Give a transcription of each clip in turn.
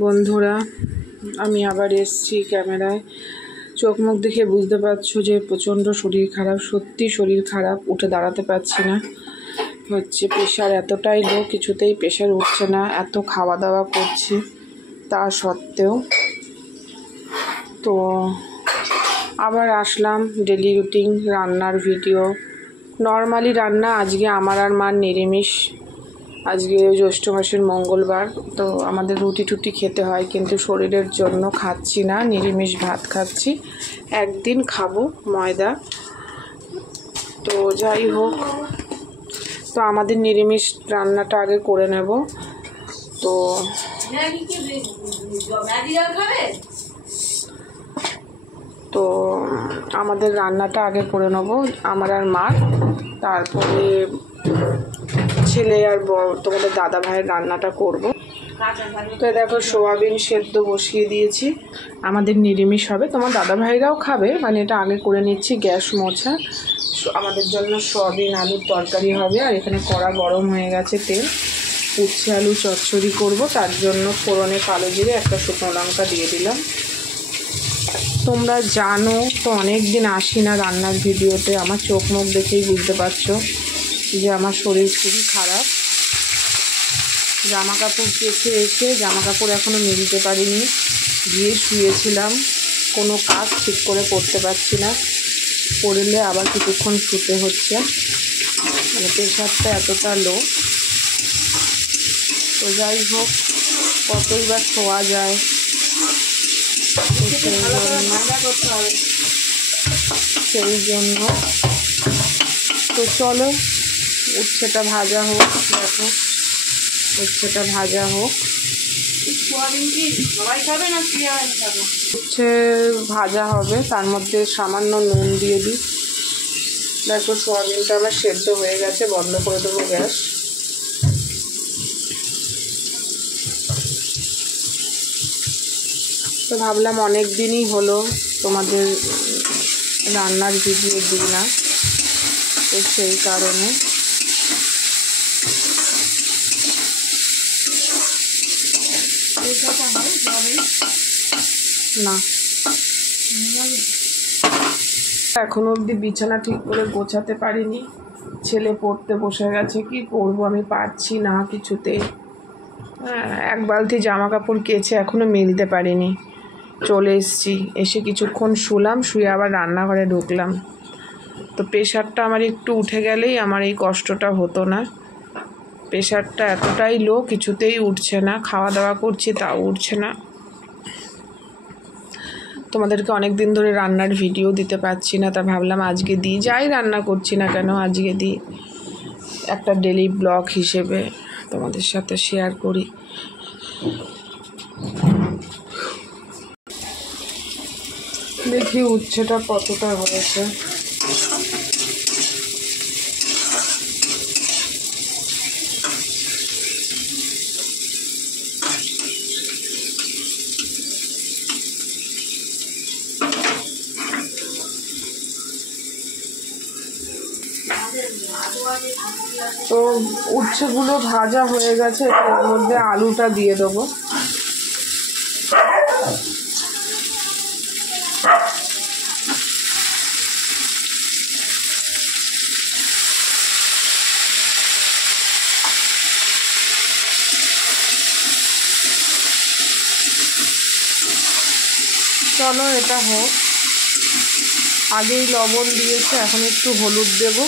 বন্ধুরা, আমি আবার এসেছি ক্যামেরায়। চোখ মুখ দেখে বুঝতে পারছো যে প্রচণ্ড শরীর খারাপ, সত্যি শরীর খারাপ, উঠে দাঁড়াতে পারছি না। হচ্ছে প্রেশার এতটাই লো, কিছুতেই প্রেশার উঠছে না, এত খাওয়া দাওয়া করছি তা সত্ত্বেও। তো আবার আসলাম ডেলি রুটিন রান্নার ভিডিও, নর্মালি রান্না। আজকে আমার আর মার নিরামিষ, আজকে জ্যৈষ্ঠ মাসের মঙ্গলবার, তো আমাদের রুটি টুটি খেতে হয়, কিন্তু শরীরের জন্য খাচ্ছি না, নিরামিষ ভাত খাচ্ছি। একদিন খাবো ময়দা। তো যাই হোক, তো আমাদের নিরামিষ রান্নাটা আগে করে নেব। তো আমাদের রান্নাটা আগে করে নেব, আমার আর মার, তারপরে ছেলে আর তোমাদের দাদা ভাইয়ের রান্নাটা করব। তো দেখো সোয়াবিন সেদ্ধ বসিয়ে দিয়েছি, আমাদের নিরামিষ হবে, তোমার দাদা ভাইরাও খাবে, মানে এটা আগে করে নিচ্ছি গ্যাস মোছা। আমাদের জন্য সোয়াবিন আলুর তরকারি হবে। আর এখানে কড়া গরম হয়ে গেছে, তেল, উচ্ছে আলু চচ্চড়ি করব, তার জন্য ফোড়নে কালো জিরে একটা শুকনো লঙ্কা দিয়ে দিলাম। তোমরা জানো তো অনেক দিন আসি না রান্নার ভিডিওতে, আমার চোখ মুখ দেখেই বুঝতে পারছো যে আমার শরীর খুবই খারাপ। জামা কাপড় কেচে এসে জামা কাপড় এখনও মেলতে পারিনি, গিয়ে শুয়েছিলাম, কোনো কাজ ঠিক করে করতে পারছি না, করলে আবার কিছুক্ষণ শুতে হচ্ছে, মানে প্রেশারটা এতটা লো। তো যাই হোক, কতই বা শোয়া যায়, সেই জন্য তো চলো উচ্ছেটা ভাজা হোক। দেখো উচ্ছেটা ভাজা হোক। উচ্ছে ভাজা হবে, তার মধ্যে সামান্য নুন দিয়ে দিই। দেখো সোয়াবিনটা আমার সেদ্ধ হয়ে গেছে, বন্ধ করে দেবো গ্যাস। তো ভাবলাম অনেক দিনই হলো তোমাদের রান্নার ভিডিও দিই না, তো সেই কারণে। না, এখনো অবধি বিছানা ঠিক করে গোছাতে পারিনি, ছেলে পড়তে বসে গেছে, কি করব আমি পারছি না কিছুতে। এক বালতি জামা কাপড় কেচে এখনো মেলতে পারিনি, চলে এসেছি, এসে কিছুক্ষণ শুলাম, শুয়ে আবার রান্নাঘরে ঢুকলাম। তো প্রেশারটা আমার একটু উঠে গেলেই আমার এই কষ্টটা হতো না। প্রেশারটা এতটাই লো, কিছুতেই উঠছে না, খাওয়া দাওয়া করছি তাও উঠছে না। তোমাদেরকে অনেক দিন ধরে রান্নার ভিডিও দিতে পারছি না, তা ভাবলাম আজকে দিই, যাই রান্না করছি না কেন আজকে দিই, একটা ডেলি ব্লগ হিসেবে তোমাদের সাথে শেয়ার করি। দেখি উচ্ছেটা কতটা হয়েছে। তো উচ্ছেগুলো ভাজা হয়ে গেছে, এর মধ্যে আলুটা দিয়ে দেবো। চলো এটা হোক, আগেই লবণ দিয়েছে, এখন একটু হলুদ দেব।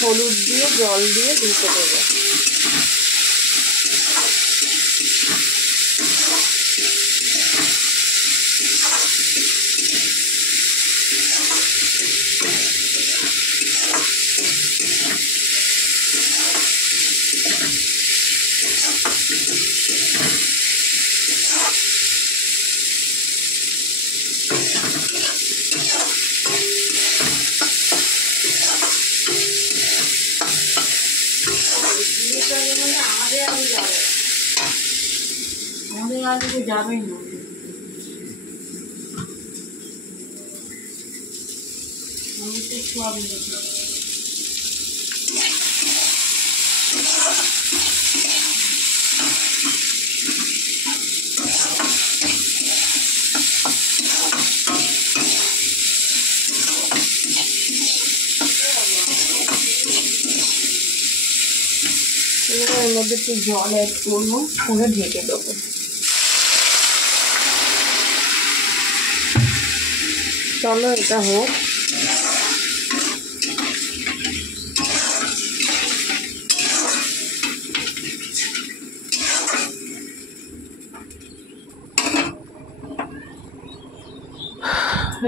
হলুদ দিয়ে জল দিয়ে ঢেকে দেবো। আমাদের আজকে যাবেই না। আমি তো এর মধ্যে একটু জল অ্যাড করবো, করে ঢেকে দেবো। চলো এটা হোক।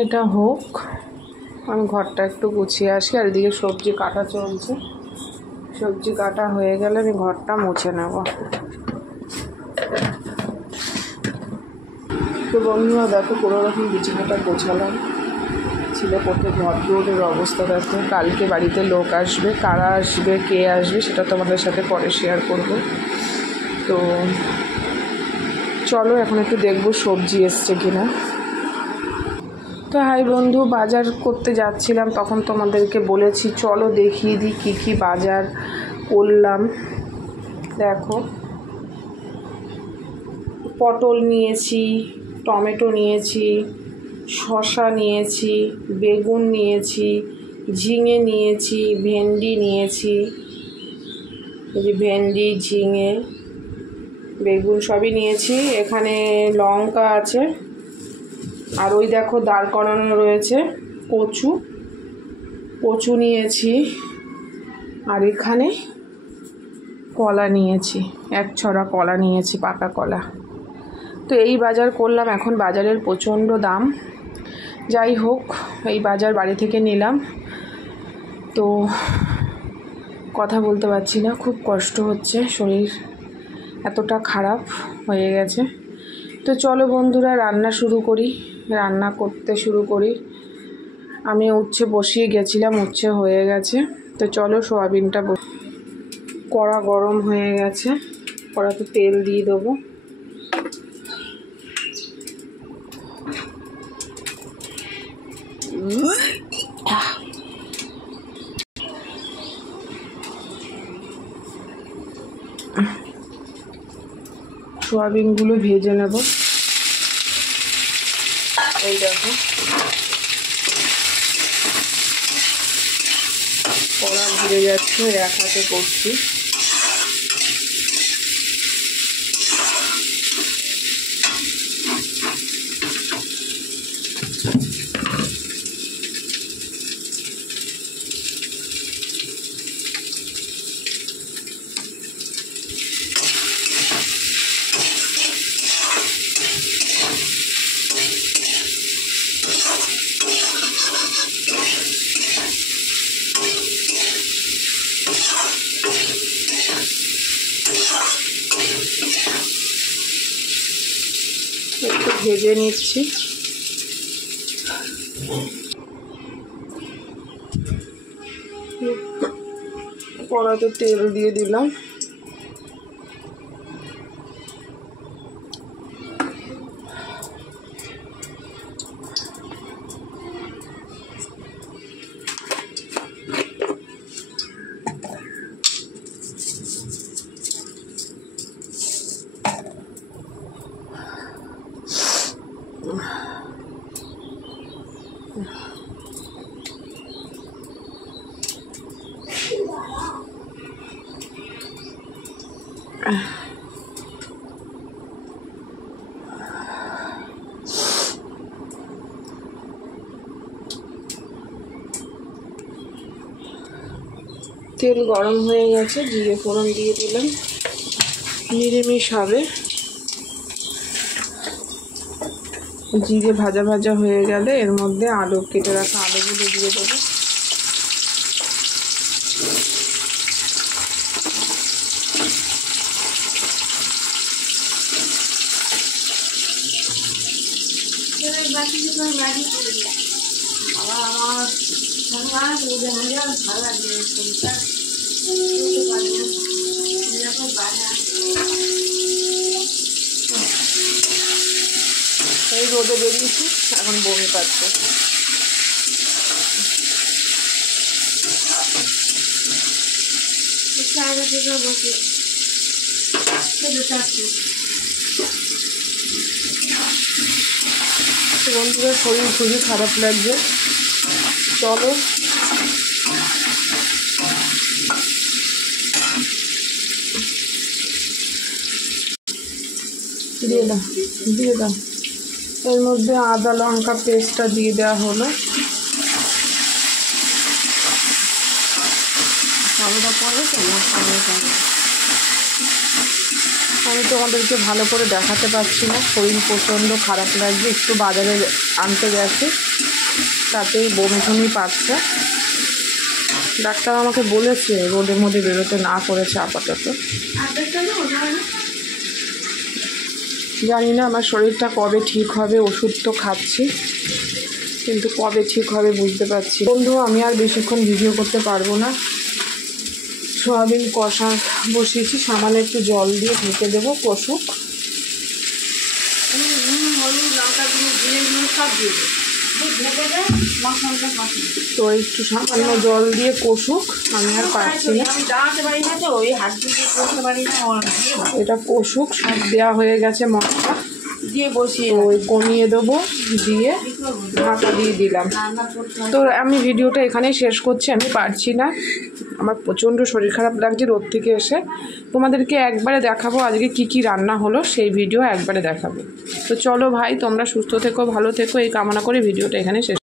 এটা হোক, আমি ঘরটা একটু গুছিয়ে আসি। আর এদিকে সবজি কাটা চলছে, সবজি কাটা হয়ে গেলে আমি ঘরটা মুছে নেব। তো বন্ধুরা দেখো, কোনোরকম বিছানাটা গোছালাম, ছিল কত ঘরের অবস্থা দেখো। কালকে বাড়িতে লোক আসবে, কারা আসবে কে আসবে সেটা তোমাদের সাথে পরে শেয়ার করব। তো চলো এখন একটু দেখবো সবজি এসছে কিনা। তো হাই বন্ধু, বাজার করতে যাচ্ছিলাম, তখন তোমাদেরকে বলেছি চলো দেখিয়ে দিই কী কী বাজার করলাম। দেখো, পটল নিয়েছি, টমেটো নিয়েছি, শসা নিয়েছি, বেগুন নিয়েছি, ঝিঙে নিয়েছি, ভেন্ডি নিয়েছি। এই যে ভেন্ডি, ঝিঙে, বেগুন সবই নিয়েছি। এখানে লঙ্কা আছে, আর ওই দেখো দাঁড় করানো রয়েছে কচু, কচু নিয়েছি। আর এখানে কলা নিয়েছি, এক ছড়া কলা নিয়েছি, পাকা কলা। তো এই বাজার করলাম। এখন বাজারের প্রচণ্ড দাম, যাই হোক এই বাজার বাড়ি থেকে নিলাম। তো কথা বলতে পারছি না, খুব কষ্ট হচ্ছে, শরীর এতটা খারাপ হয়ে গেছে। তো চলো বন্ধুরা রান্না শুরু করি, রান্না করতে শুরু করি। আমি উচ্ছে বসিয়ে গেছিলাম, উচ্ছে হয়ে গেছে। তো চলো সোয়াবিনটা, কড়া গরম হয়ে গেছে, কড়াতে তেল দিয়ে দেবো। সোয়াবিনগুলো ভেজে নেব। এই দেখো কড়া ঘুরে যাচ্ছে, এক হাতে করছি। একটু ভেজে নিচ্ছি। কড়াতে তেল দিয়ে দিলাম। তেল গরম হয়ে গেছে, জিরে ফোড়ন দিয়ে দিলাম, নিরামিষ হবে। জিরে ভাজা ভাজা হয়ে গেলে এর মধ্যে আলু, কেটে রাখা আলুগুলো দিয়ে দেবো। এই রোদে বেরিয়েছি, এখন বমি পাচ্ছে। বন্ধুরা শরীর খুবই খারাপ লাগছে, চলো দিয়ে দাও দিয়ে দাও। এর মধ্যে আদা লঙ্কা পেস্টটা দিয়ে দেওয়া হলো। আমি তোমাদেরকে ভালো করে দেখাতে পারছি না, শরীর প্রচণ্ড খারাপ লাগছে। একটু বাজারে আনতে গেছে, তাতেই বমি টমি পাচ্ছে। ডাক্তার আমাকে বলেছে রোদের মধ্যে বেরোতে না করেছে আপাতত। জানি না আমার শরীরটা কবে ঠিক হবে, ওষুধ তো খাচ্ছি কিন্তু কবে ঠিক হবে বুঝতে পারছি। বন্ধু আমি আর বেশিক্ষণ ভিডিও করতে পারবো না। সয়াবিন কষা বসিয়েছি, সামান্য একটু জল দিয়ে ঢেকে দেবো, কষুক। তো একটু সামান্য জল দিয়ে কষুক, আমি আর পারছি না। এটা কষুক, সব দেওয়া হয়ে গেছে মশলা দিয়ে বসিয়ে ওই কমিয়ে দেবো, দিয়ে ঢাকা দিয়ে দিলাম। তো আমি ভিডিওটা এখানেই শেষ করছি, আমি পারছি না, আমার প্রচণ্ড শরীর খারাপ লাগছে রোদ থেকে এসে। তোমাদেরকে একবারে দেখাবো আজকে কি কি রান্না হলো, সেই ভিডিও একবারে দেখাবো। তো চলো ভাই, তোমরা সুস্থ থেকো, ভালো থেকো, এই কামনা করে ভিডিওটা এখানে শেষ।